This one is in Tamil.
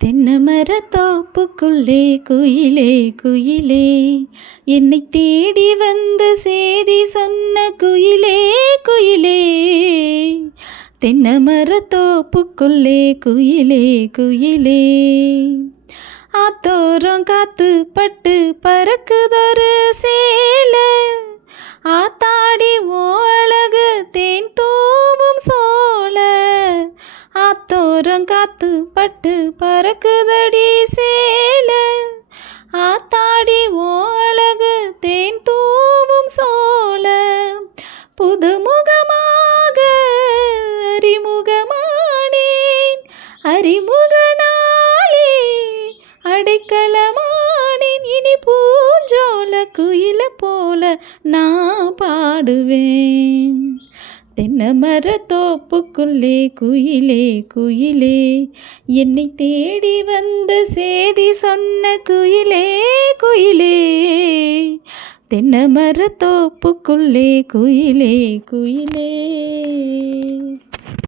தென்னமர தோப்புக்குள்ளே குயிலே குயிலே, என்னை தேடி வந்து சேதி சொன்ன குயிலே குயிலே. தென்னமர தோப்புக்குள்ளே குயிலே குயிலே, ஆத்தோரம் காத்து பட்டு பறக்குதொரு சேல, ஆத்தாடி ஓழகு தேன் தூவும் சோல. ஆத்தோரம் காத்து பட்டு பறக்குதடி சேல, ஆத்தாடி ஓழகு தேன் தூவும் சோல. புதுமுகமாக அறிமுகமானேன், அறிமுகனாலே அடைக்கலமானேன். இனி பூஞ்சோல குயில போல நான் பாடுவேன். தென்னமர தோப்புக்குள்ளே குயிலே குயிலே, என்னை தேடி வந்த சேதி சொன்ன குயிலே குயிலே. தென்னமர தோப்புக்குள்ளே குயிலே குயிலே.